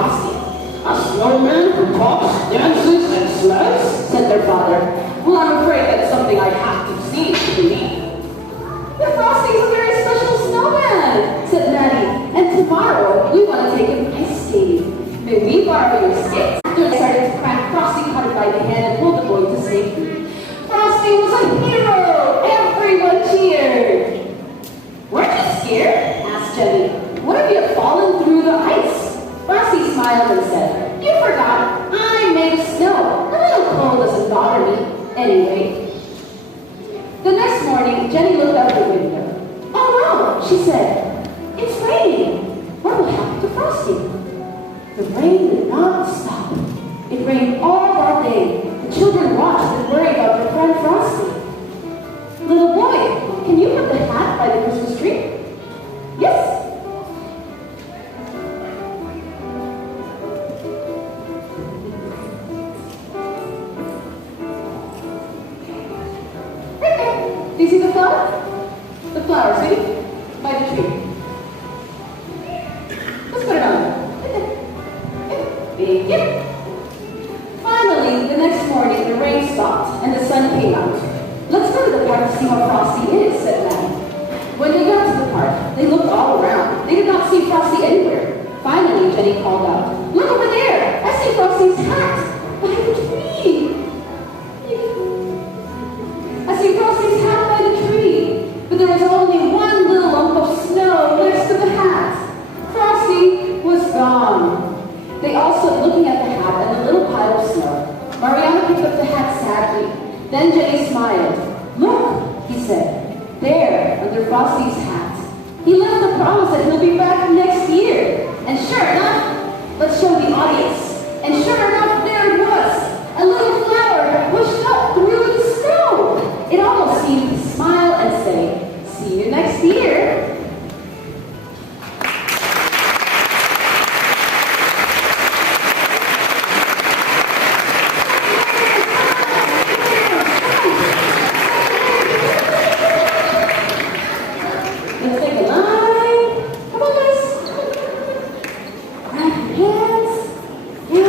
Frosty. "A snowman who talks, dances, and sleds?" said their father. "Well, I'm afraid that's something I have to see to believe." "But Frosty's a very special snowman," said Maddie. "And tomorrow we want to take him ice skating. May we borrow your skates?" After they started to crack, Frosty caught it by the hand and pulled the boy to safety. Frosty was a hero! Everyone cheered! "Weren't you scared?" asked Jenny. "What if you had fallen through the ice?" Frosty smiled and said, "You forgot, I'm made of snow. A little cold doesn't bother me. Anyway." The next morning, Jenny looked out the window. "Oh no," she said. "It's raining. What will happen to Frosty?" The rain did not stop. It rained all day. The children watched and worried about their friend Frosty. "Little boy, can you put the hat by the Christmas tree?" "Yes." "Right there. Do you see the flower? The flower, see? By the tree. Let's put it on. Right there. Thank you." Finally, the next morning, the rain stopped and the sun came out. "Let's go to the park to see how Frosty is," said Maddie. When they got to the park, they looked all around. They did not see Frosty anywhere. Finally, Jenny called out, "Look over there! I see Frosty's hat by the tree!" "I see Frosty's hat by the tree, but there was only one little lump of snow next to the hat. Frosty was gone." They all stood looking at the hat and the little pile of snow. Mariana picked up the hat sadly. Then Jenny smiled. "Look," he said, "there, under Frosty's hat. He left a promise that he'll be back next year." And sure enough, let's show the audience. And sure enough, there it was. A little flower pushed up through the snow. It almost seemed to smile and say, "See you next year." Let's take a line. Come on, guys. Grab your hands. And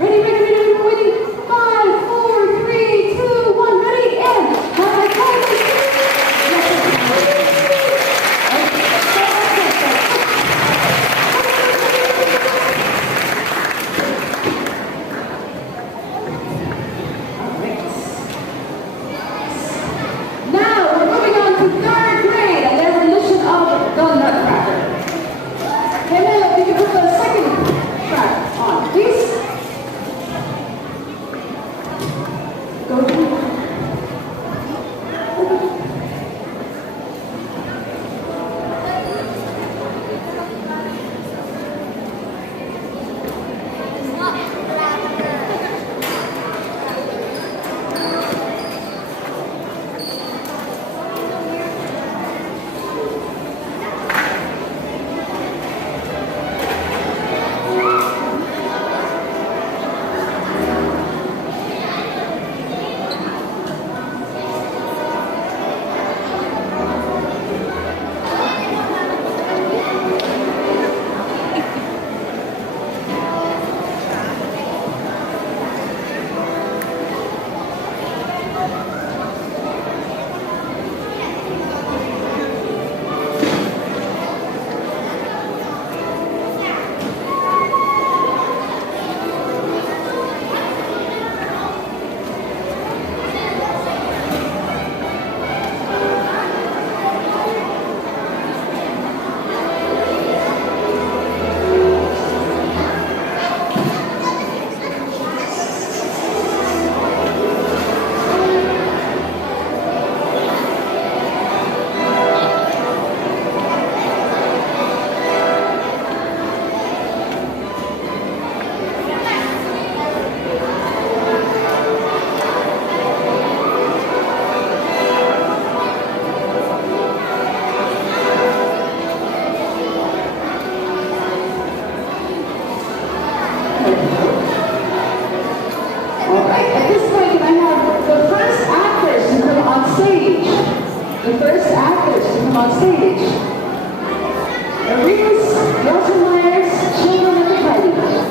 ready, we're waiting. 5, 4, 3, 2, 1, ready, and high Now we're moving on to third grade and their rendition of the Nutcracker. Hey, Mel, if you could put the second track on, please. Go to on stage. Maurice Rosenmeyer's Children of the Penny.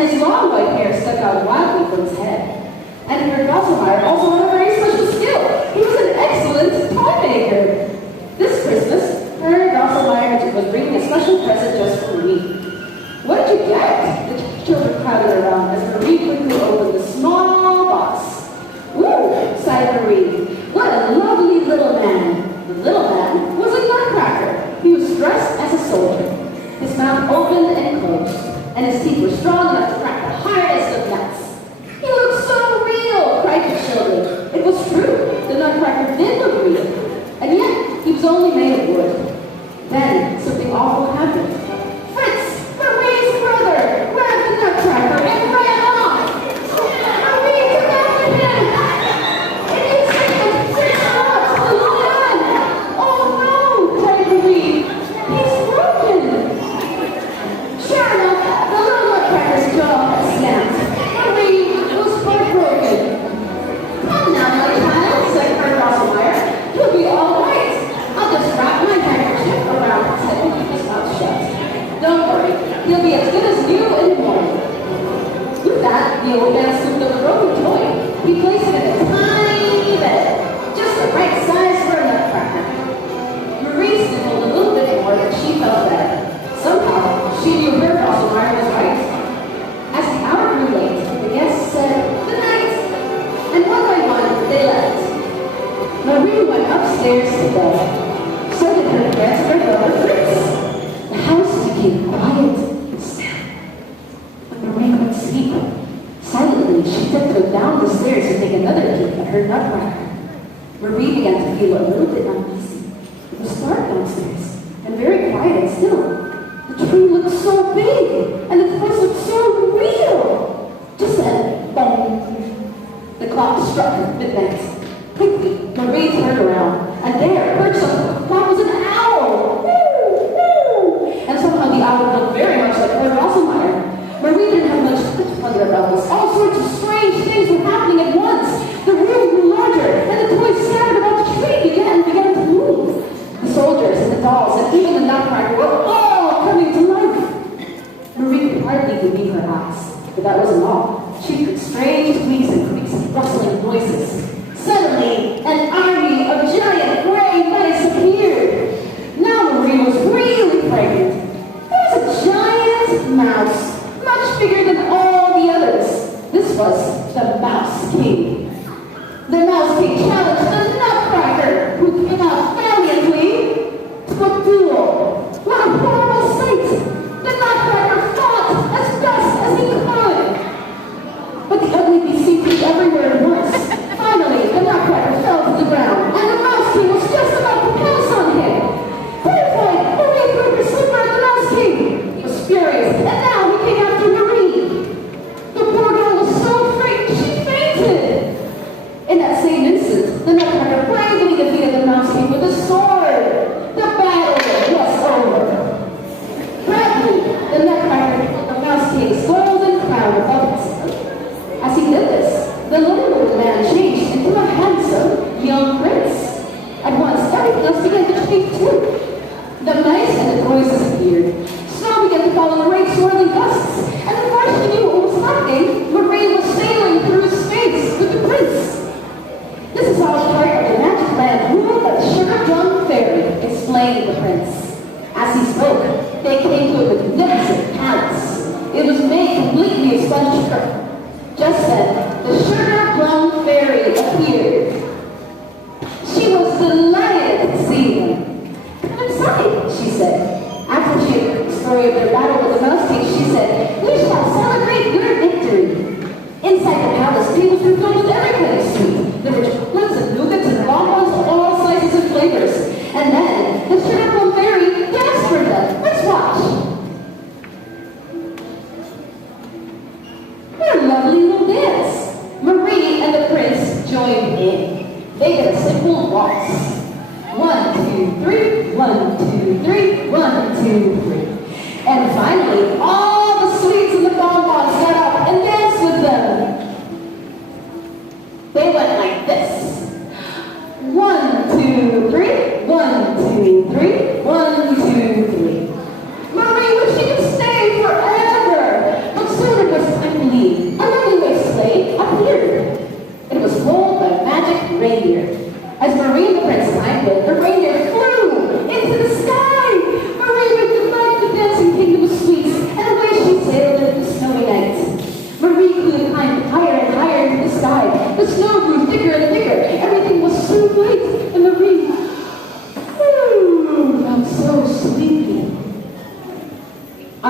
and his long white hair stuck out wildly from his head. And Herr Drosselmeyer also had a very special skill. He was an excellent toy maker. This Christmas, Herr Drosselmeyer was bringing a special present just for me. What did you get? The children crowded around as Marie quickly opened the small box. Woo! Sighed Marie. What a lovely little man. The little man was a nutcracker. He was dressed as a soldier. His mouth opened and closed, and his teeth were strong enough to crack the hardest of nuts. He looked so real, cried the children. It was true. The nutcracker did look real. And yet, he was only made of wood. Then, something awful happened. Fritz, Marie's brother, grabbed the nutcracker and ran off. Marie took after him. In an instant, Fritz lost the gun. Oh no, cried Marie. He's broken. Sure enough, the little nutcracker's jaw had snapped. Marie was heartbroken. Come now, my child, said Herr Drosselmeyer. He'll be all right. I'll just wrap my handkerchief around his head and keep his mouth shut. Don't worry, he'll be as good as new in the morning. With that, the old man scooped up a broken toy. He placed it in a tiny bed, just the right size for a nutcracker. Marie sniffled a little bit more, but she felt better. Somehow, she knew Herr Drosselmeyer was right. As the hour grew late, the guests said good night, and one by one, they left. Marie went upstairs to bed. So did her grandmother brother Fritz. The house became quiet and still. But Marie couldn't sleep. Silently, she tiptoed down the stairs to take another peek at her nutcracker. Marie began to feel a little bit uneasy. It was dark downstairs, and very quiet and still. The tree looked so big, and the place looked so real. Just then, bang! The clock struck midnight. Quickly, Marie turned around, and there, perched on the clock, was an owl. Woo! Woo! And somehow the owl looked very much like Herr Drosselmeyer. Marie didn't have much to wonder about this. All sorts of strange things were happening at once. The room grew larger, and the toys scattered about the tree began to move. The soldiers and the dolls and even the nutcracker were all coming to life. Marie could hardly believe her eyes, but that wasn't all. She heard strange squeaks and creaks and rustling noises. Suddenly, an army of giant gray mice appeared. Now Marie was really frightened. There was a giant mouse, much bigger than all the others. This was the Mouse King. The Mouse King challenged the Nutcracker, who came out valiantly to a duel. What a horrible sight! The Nutcracker fought as best as he could. But the ugly beast seemed to be everywhere at once. Finally, the Nutcracker fell to the ground, and the Mouse King was just about to pounce on him. Terrified, Marie threw her slipper at the Mouse King. He was furious, and now he came after Marie. The poor girl was so frightened she fainted. In that same instant, the Nutcracker bravely defeated the Mouse King with a sword. The battle was over. Proudly, the Nutcracker put the Mouse King's golden crown above his head. As he did this, the little old man changed into a handsome young prince. At once, everything else began to change too. The mice and the toys disappeared. Snow began to fall in great swirling gusts, and before she knew what was happening, Marie was sailing through space with the prince. This is how a part of the magic land ruled by the Sugar Plum Fairy, explained the prince. As he spoke, they came to a magnificent palace. It was made completely of spun sugar. Just then, the Sugar Plum Fairy appeared. She was delighted to see them. "Come inside," she said. After she had heard the story of their battle with the Mouse King, she said, "We shall celebrate your victory." Inside the palace, tables were filled with every kind of sweet. There were chocolates and nougats and bonbons of all sizes and flavors. And then, the Sugar Plum Fairy danced for them. Let's watch. What a lovely little dance. Marie and the prince joined in. They did a simple waltz. 1, 2, 3, 1, 2, 3, 1, 2, 3. And finally, all the sweets and the bonbons got up and danced with them. They went like this. 1, 2, 3, 1, 2, 3, 1, 2, 3. Marie wished she could stay forever, but soon it was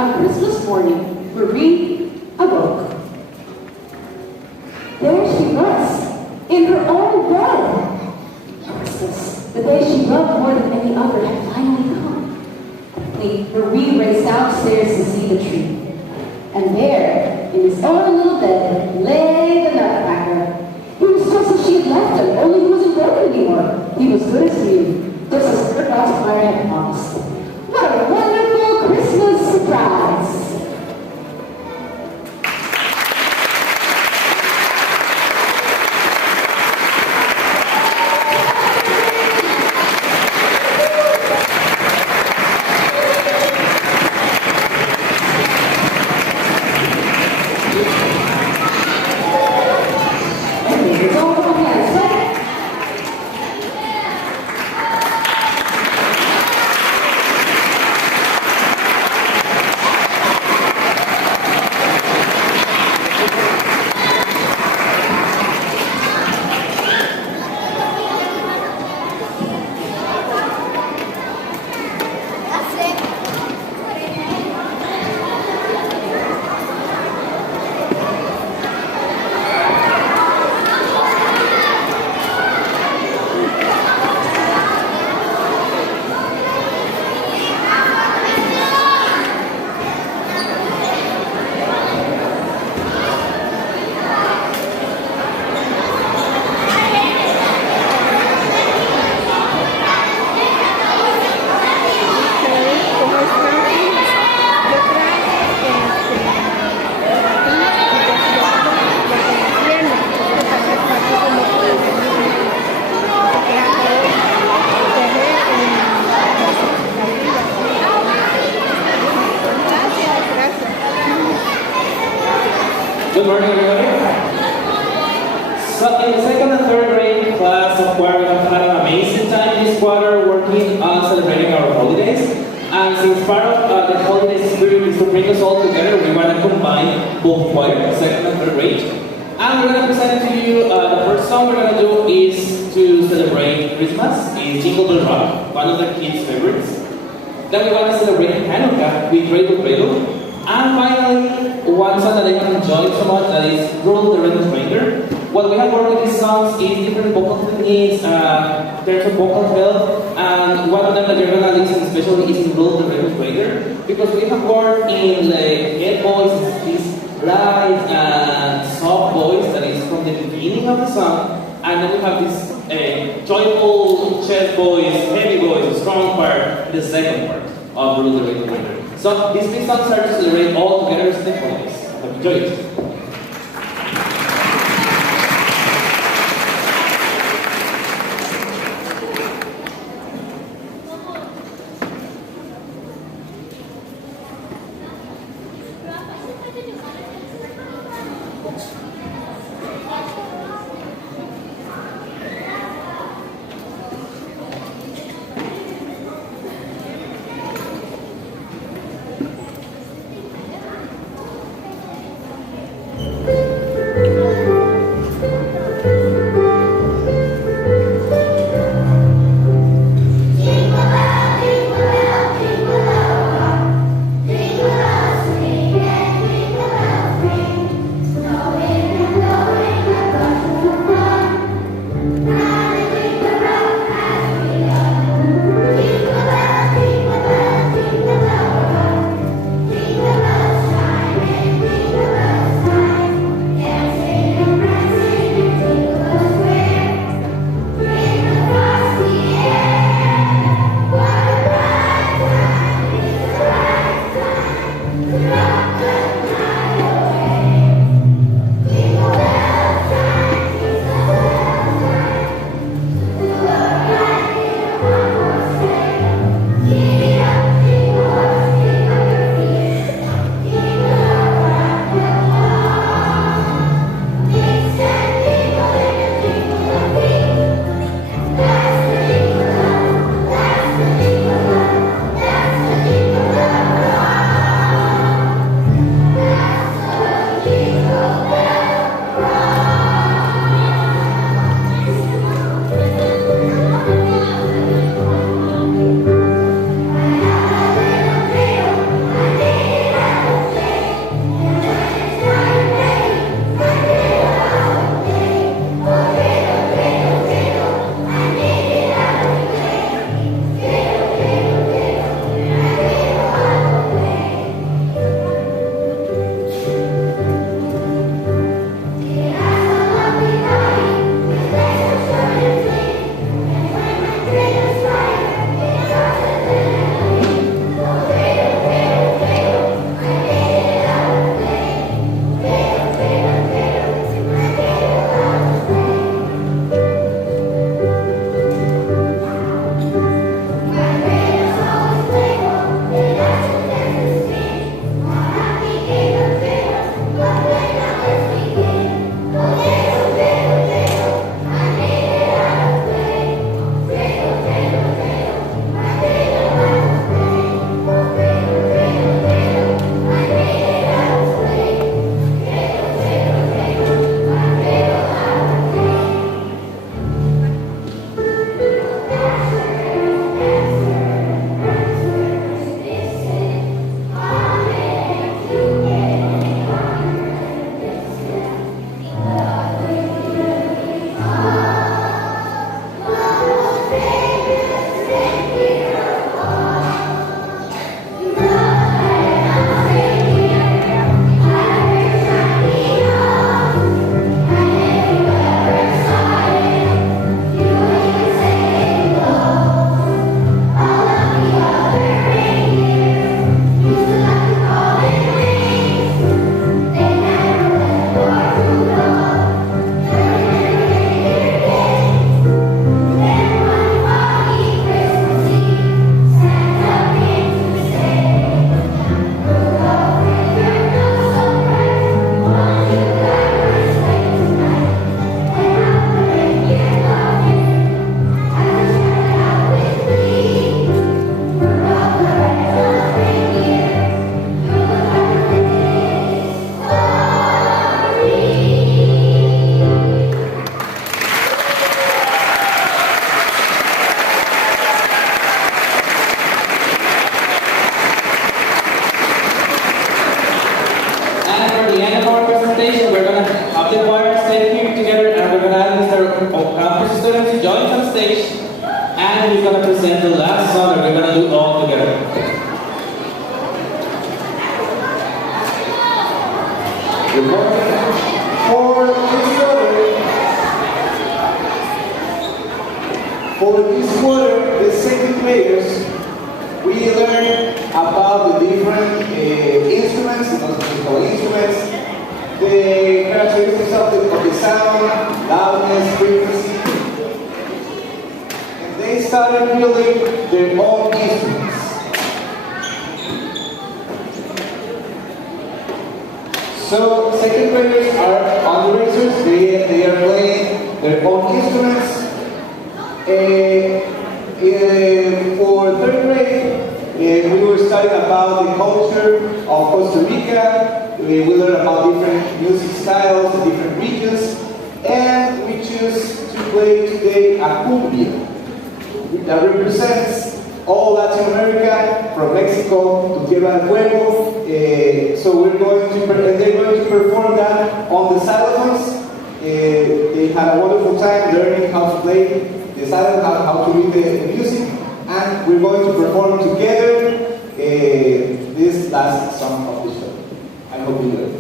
On Christmas morning, Marie awoke. There she was, in her own bed. Christmas, the day she loved more than any other, had finally come. Quickly, Marie raced downstairs to see the tree. And there, in his own little bed, lay the Nutcracker. He was just as she had left him, only he wasn't broken anymore. He was good as new, just as Kurt Osmeyer had promised. What a wonderful Christmas surprise! It's all from hands. Good morning, everybody. So in the second and third grade class of choir, we have had an amazing time this quarter working on celebrating our holidays. And since part of the holiday spirit is to bring us all together, we want to combine both choir, second and third grade. And we're going to present to you the first song we're going to do is to celebrate Christmas. It's Jingle Bell Rock, one of the kids' favorites. Then we want to celebrate Hanukkah with Cradle Cradle. And finally, one song that I enjoyed so much that is Rudolph the Red-Nosed Reindeer. What we have worked with these songs is different vocal techniques, there's a vocal help, and one of them that you're going to listen especially is Rudolph the Red-Nosed Reindeer, because we have worked in the head voice, this light and soft voice that is from the beginning of the song, and then we have this joyful chest voice, heavy voice, strong part in the second part of Rudolph the Red-Nosed Reindeer. So these three songs are to celebrate all together as the holidays. Enjoy it. Good morning. For this quarter, the second graders, we learned about the different instruments, the musical instruments, the characteristics of the sound, loudness, frequency. And they started building their own instruments. So second graders are underracers, they are playing their own instruments. For third grade, we were studying about the culture of Costa Rica. We learned about different music styles, different regions, and we choose to play today a cumbia that represents all Latin America, from Mexico to Tierra del Fuego. So they're going to perform that on the xylophones. They had a wonderful time learning how to play the xylophone, how to read the music, and we're going to perform together this last song of the show. I hope you enjoy it.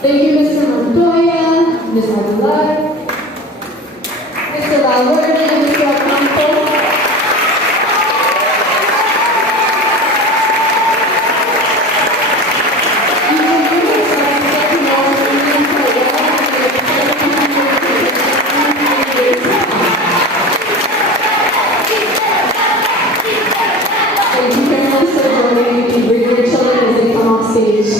Thank you, Mr. Montoya, Ms. Aguilar, Mr. Valverde, and Mr. Ocampo. Thank you very much for joining me. Bring your children as they come off stage.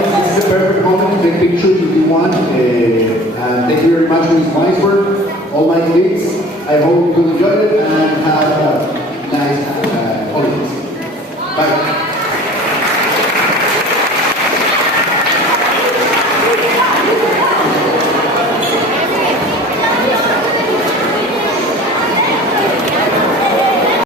This is a perfect moment to take pictures if you want. And thank you very much for this Weisberg, all my kids. I hope you will enjoy it and have a nice holidays. Bye.